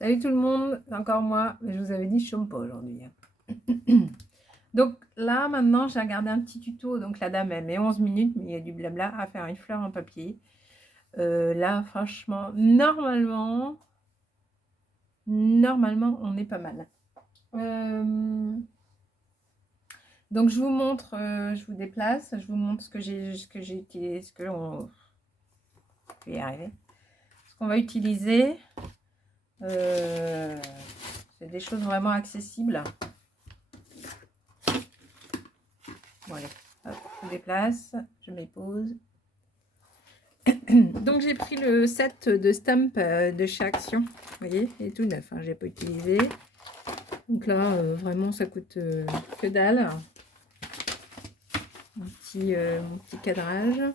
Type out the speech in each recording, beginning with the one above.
Salut tout le monde, c'est encore moi, mais je vous avais dit je chôme pas aujourd'hui. Donc là maintenant j'ai regardé un petit tuto, donc la dame elle met 11 minutes, mais il y a du blabla à faire une fleur en papier. Là franchement, normalement on est pas mal. Donc je vous montre, je vous déplace, je vous montre ce que j'ai utilisé, ce qu'on va utiliser. C'est des choses vraiment accessibles. Bon, allez, hop, je déplace, je mets pause. Donc j'ai pris le set de stamp de chez Action. Vous voyez, il est tout neuf, hein, j'ai pas utilisé. Donc là, vraiment, ça coûte que dalle. Mon petit cadrage.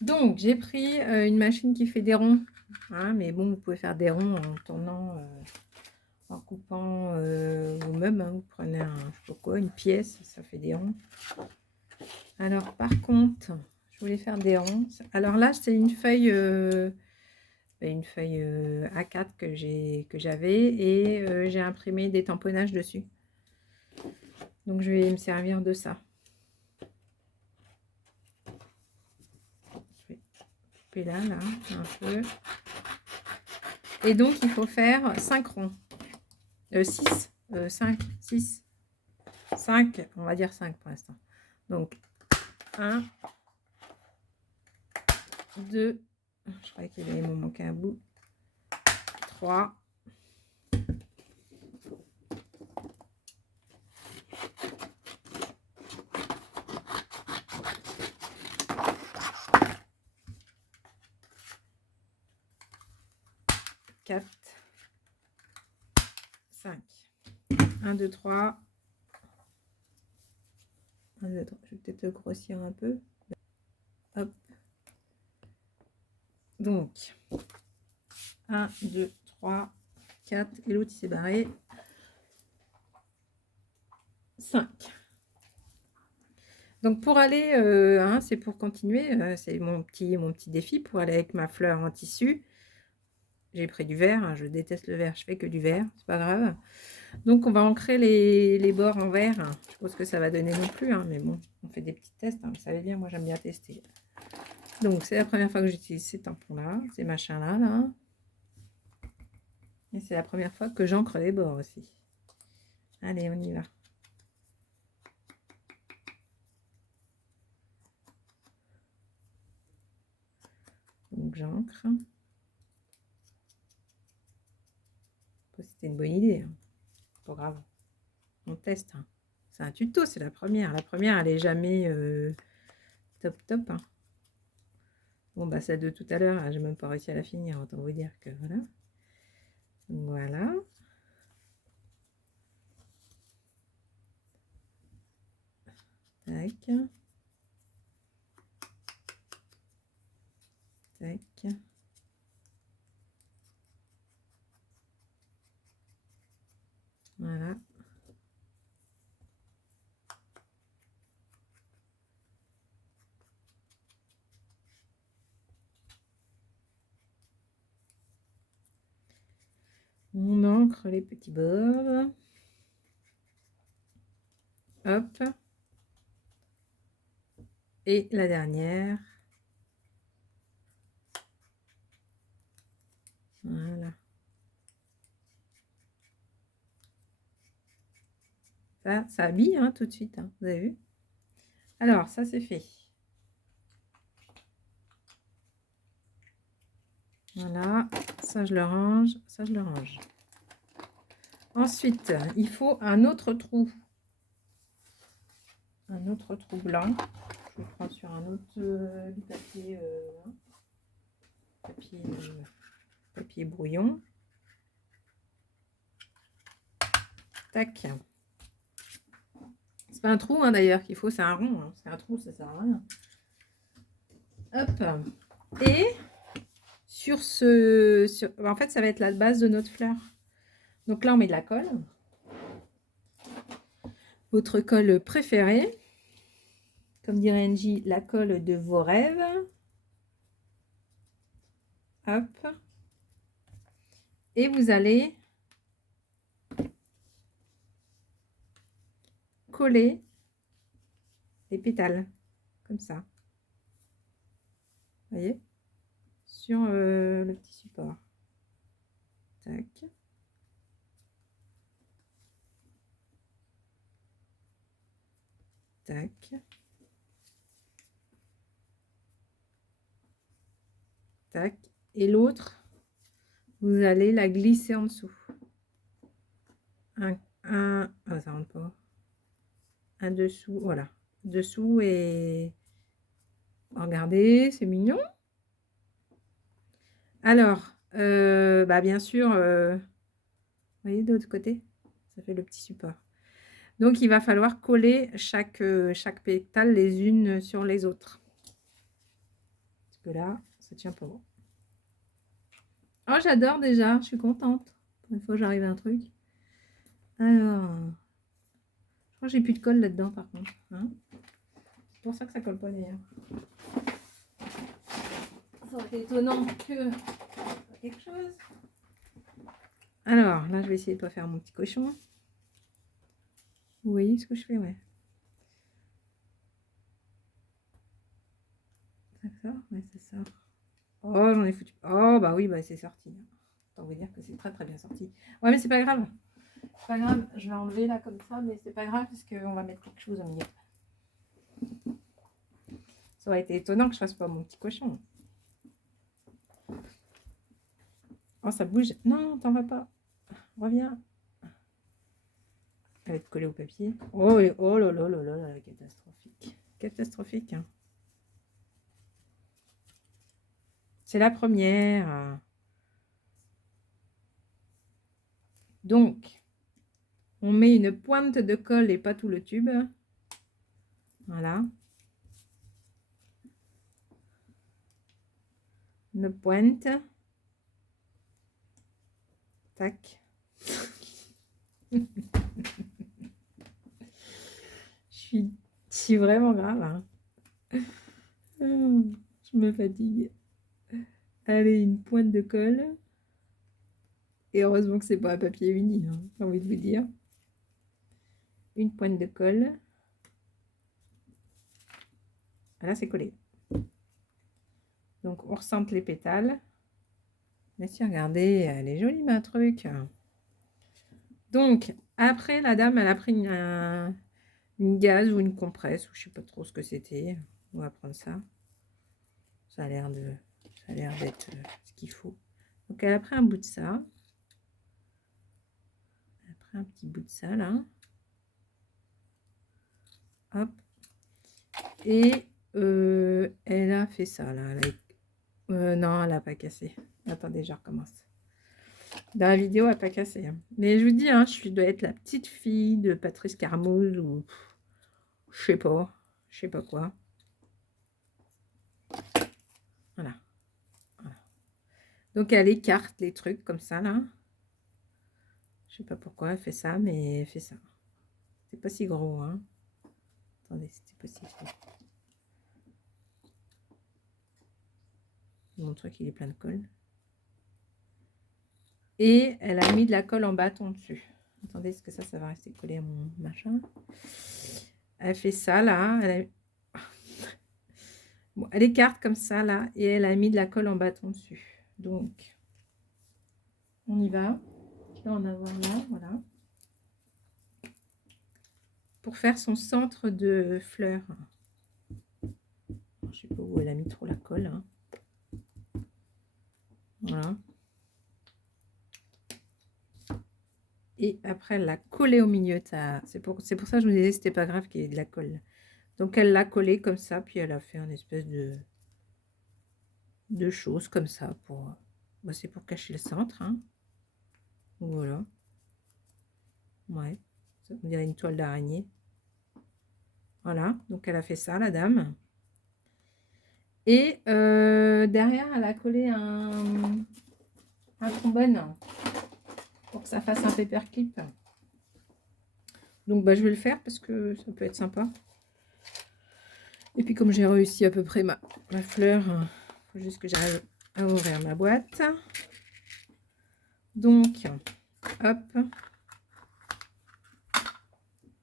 Donc j'ai pris une machine qui fait des ronds. Hein, mais bon, vous pouvez faire des ronds en tournant, en coupant vous-même. Hein, vous prenez je sais pas quoi, une pièce, ça fait des ronds. Alors par contre, je voulais faire des ronds. Alors là, c'est une feuille A4 que j'avais et j'ai imprimé des tamponnages dessus. Donc je vais me servir de ça. Je vais couper là, un peu. Et donc il faut faire 5 ronds. 6, 5, 6, 5, on va dire 5 pour l'instant. Donc 1, 2, je croyais qu'il allait me manquer un bout. 3, 4, 5. 1, 2, 3. 1, 2, 3. Je vais peut-être grossir un peu. Hop. Donc, 1, 2, 3, 4. Et l'autre, il s'est barré. 5. Donc, pour aller, hein, c'est pour continuer. C'est mon petit défi pour aller avec ma fleur en tissu. J'ai pris du vert. Hein, je déteste le vert. Je fais que du vert. C'est pas grave. Donc, on va ancrer les bords en vert. Je ne sais pas ce que ça va donner non plus. Hein, mais bon, on fait des petits tests. Hein, vous savez bien, moi, j'aime bien tester. Donc, c'est la première fois que j'utilise ces tampons-là. Ces machins-là, là. Et c'est la première fois que j'encre les bords aussi. Allez, on y va. Donc, j'encre. C'était une bonne idée. Hein. Pas grave. On teste. Hein. C'est un tuto, c'est la première. La première, elle est jamais top. Hein. Bon, bah, celle de tout à l'heure, j'ai même pas réussi à la finir. Autant vous dire que voilà. Donc, voilà. Tac. Tac. Voilà. On encre les petits bords. Hop. Et la dernière. Voilà. Ça habille hein, tout de suite. Hein, vous avez vu? Alors, ça c'est fait. Voilà. Ça, je le range. Ça, je le range. Ensuite, il faut un autre trou. Un autre trou blanc. Je le prends sur un autre papier brouillon. Tac. C'est pas un trou hein, d'ailleurs qu'il faut, c'est un rond. Hein. C'est un trou, ça sert à rien. Hop. Et en fait, ça va être la base de notre fleur. Donc là, on met de la colle. Votre colle préférée. Comme dirait Angie, la colle de vos rêves. Hop. Et vous allez coller les pétales, comme ça. Vous voyez? Sur le petit support. Tac. Tac. Tac. Et l'autre, vous allez la glisser en dessous. Ah, ça rentre pas. Un dessous, voilà. Dessous et... Regardez, c'est mignon. Alors, bah bien sûr, vous voyez de l'autre côté, ça fait le petit support. Donc, il va falloir coller chaque pétale les unes sur les autres. Parce que là, ça tient pas. Oh, j'adore déjà, je suis contente. Une fois, j'arrive à un truc. Alors, je crois que j'ai plus de colle là-dedans, par contre. Hein, c'est pour ça que ça colle pas d'ailleurs. Ça aurait été étonnant que quelque chose. Alors, là, je vais essayer de pas faire mon petit cochon. Vous voyez ce que je fais, ouais. Ça sort? Ouais, ça sort. Oh, j'en ai foutu. Oh, bah oui, bah c'est sorti. Autant vous dire que c'est très très bien sorti. Ouais, mais c'est pas grave. C'est pas grave. Je vais enlever là comme ça, mais c'est pas grave parce qu'on va mettre quelque chose au milieu. Ça aurait été étonnant que je fasse pas mon petit cochon. Oh, ça bouge. Non, t'en vas pas. Reviens. Elle va être collée au papier. Oh, oh là là là là là, catastrophique. Catastrophique. Hein. C'est la première. Donc, on met une pointe de colle et pas tout le tube. Voilà. Une pointe. Tac. Je suis vraiment grave. Hein. Je me fatigue. Allez, une pointe de colle. Et heureusement que c'est pas un papier uni, hein, j'ai envie de vous dire. Une pointe de colle. Là, c'est collé. Donc, on recentre les pétales. Mais si, regardez, elle est jolie, ma truc. Donc, après, la dame, elle a pris une gaze ou une compresse, ou je sais pas trop ce que c'était. On va prendre ça. Ça a l'air d'être ce qu'il faut. Donc, elle a pris un bout de ça. Elle a pris un petit bout de ça, là. Hop. Et elle a fait ça, là. Non, elle n'a pas cassé. Attendez, je recommence. Dans la vidéo, elle n'a pas cassé. Hein. Mais je vous dis, hein, je dois être la petite fille de Patrice Carmouze ou je sais pas. Je sais pas quoi. Voilà. Voilà. Donc, elle écarte les trucs comme ça, là. Je sais pas pourquoi elle fait ça, mais elle fait ça. C'est pas si gros, hein. Attendez, c'était pas si gros. Mon truc, il est plein de colle. Et elle a mis de la colle en bâton dessus. Attendez, est-ce que ça va rester collé à mon machin? Elle fait ça, là. Bon, elle écarte comme ça, là. Et elle a mis de la colle en bâton dessus. Donc, on y va. Je vais en avoir là, voilà. Pour faire son centre de fleurs. Je sais pas où elle a mis trop la colle. Hein. Voilà. Et après, elle l'a collé au milieu. C'est pour ça que je vous disais que c'était pas grave qu'il y ait de la colle. Donc, elle l'a collé comme ça. Puis, elle a fait un espèce de choses comme ça. Bah, c'est pour cacher le centre. Hein. Voilà. Ouais. Ça, on dirait une toile d'araignée. Voilà. Donc, elle a fait ça, la dame. Et derrière, elle a collé un trombone pour que ça fasse un paperclip. Donc, bah, je vais le faire parce que ça peut être sympa. Et puis, comme j'ai réussi à peu près ma fleur, il faut juste que j'arrive à ouvrir ma boîte. Donc, hop.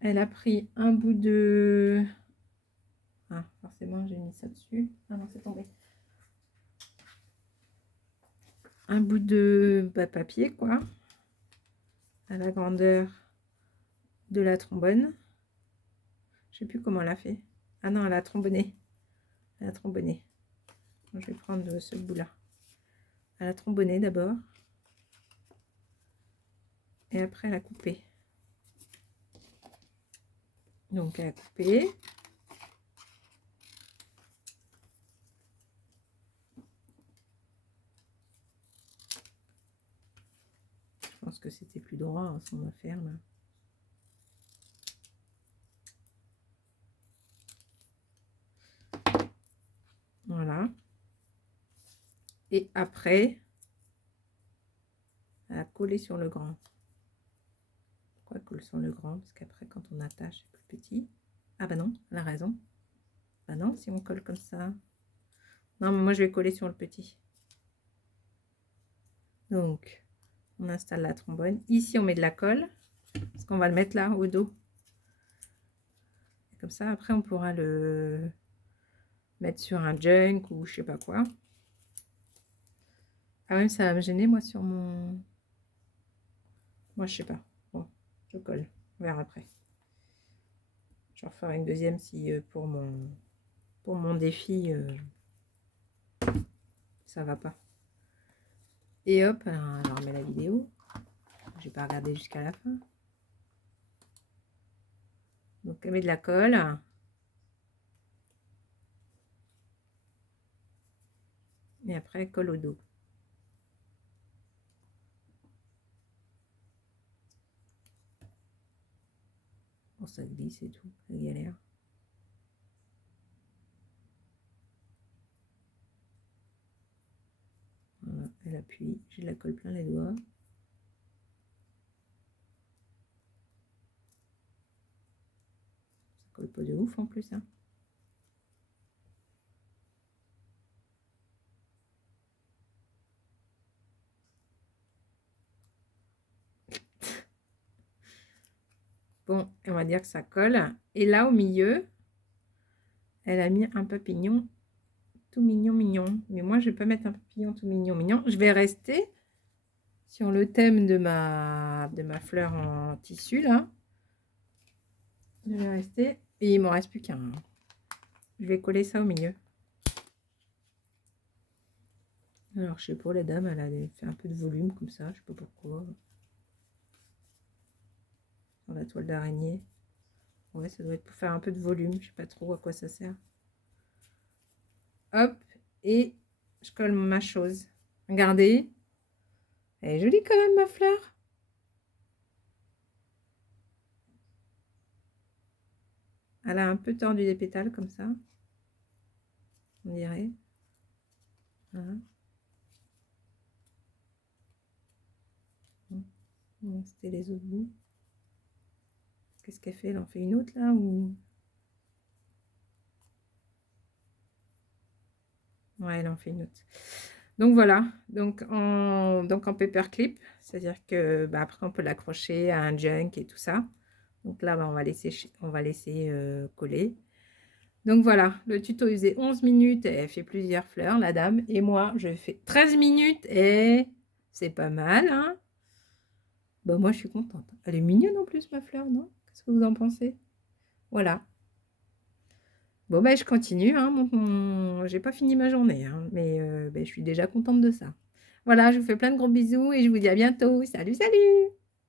Elle a pris un bout de... Ah, forcément, j'ai mis ça dessus. Ah non, c'est tombé. Un bout de papier, quoi. À la grandeur de la trombone. Je sais plus comment elle a fait. Ah non, elle a trombonné. Elle a trombonné. Bon, je vais prendre ce bout-là. Elle a trombonné d'abord. Et après, elle a coupé. Donc, elle a coupé. Je pense que c'était plus droit, hein, ce qu'on va faire là. Voilà. Et après, elle a collé sur le grand. Pourquoi elle colle sur le grand? Parce qu'après, quand on attache, c'est plus petit. Ah bah non, elle a raison. Bah non, si on colle comme ça. Non, mais moi, je vais coller sur le petit. Donc, on installe la trombone. Ici, on met de la colle. Parce qu'on va le mettre là, au dos. Et comme ça, après, on pourra le mettre sur un junk ou je sais pas quoi. Ah ouais, ça va me gêner, moi, sur mon... Moi, je sais pas. Bon, je colle. On verra après. Je vais en faire une deuxième si pour mon défi, ça va pas. Et hop, alors on met la vidéo. J'ai pas regardé jusqu'à la fin. Donc elle met de la colle. Et après elle colle au dos. Bon, ça glisse et tout, ça galère. Voilà, elle appuie. J'ai de la colle plein les doigts. Ça colle pas de ouf en plus, hein. Bon, on va dire que ça colle. Et là, au milieu, elle a mis un papillon tout mignon, mignon. Mais moi, je vais pas mettre un papillon tout mignon, mignon. Je vais rester sur le thème de ma fleur en tissu, là. Je vais rester. Et il m'en reste plus qu'un. Je vais coller ça au milieu. Alors, je sais pas, la dame, elle a fait un peu de volume comme ça. Je sais pas pourquoi. Sur la toile d'araignée. Ouais, ça doit être pour faire un peu de volume. Je sais pas trop à quoi ça sert. Hop. Et je colle ma chose. Regardez. Elle est jolie quand même, ma fleur. Elle a un peu tordu les pétales comme ça. On dirait. Voilà. Bon, c'était les autres bouts. Qu'est-ce qu'elle fait? Elle en fait une autre là ou... Ouais, elle en fait une autre. Donc voilà, donc en paperclip, c'est-à-dire que bah, après on peut l'accrocher à un junk et tout ça. Donc là, bah, on va laisser coller. Donc voilà, le tuto il faisait 11 minutes et elle fait plusieurs fleurs, la dame. Et moi, je fais 13 minutes et c'est pas mal, hein? Bah moi, je suis contente. Elle est mignonne en plus, ma fleur, non? Qu'est-ce que vous en pensez? Voilà. Bon, ben, je continue, hein, j'ai pas fini ma journée, hein, mais ben, je suis déjà contente de ça. Voilà, je vous fais plein de gros bisous et je vous dis à bientôt. Salut, salut!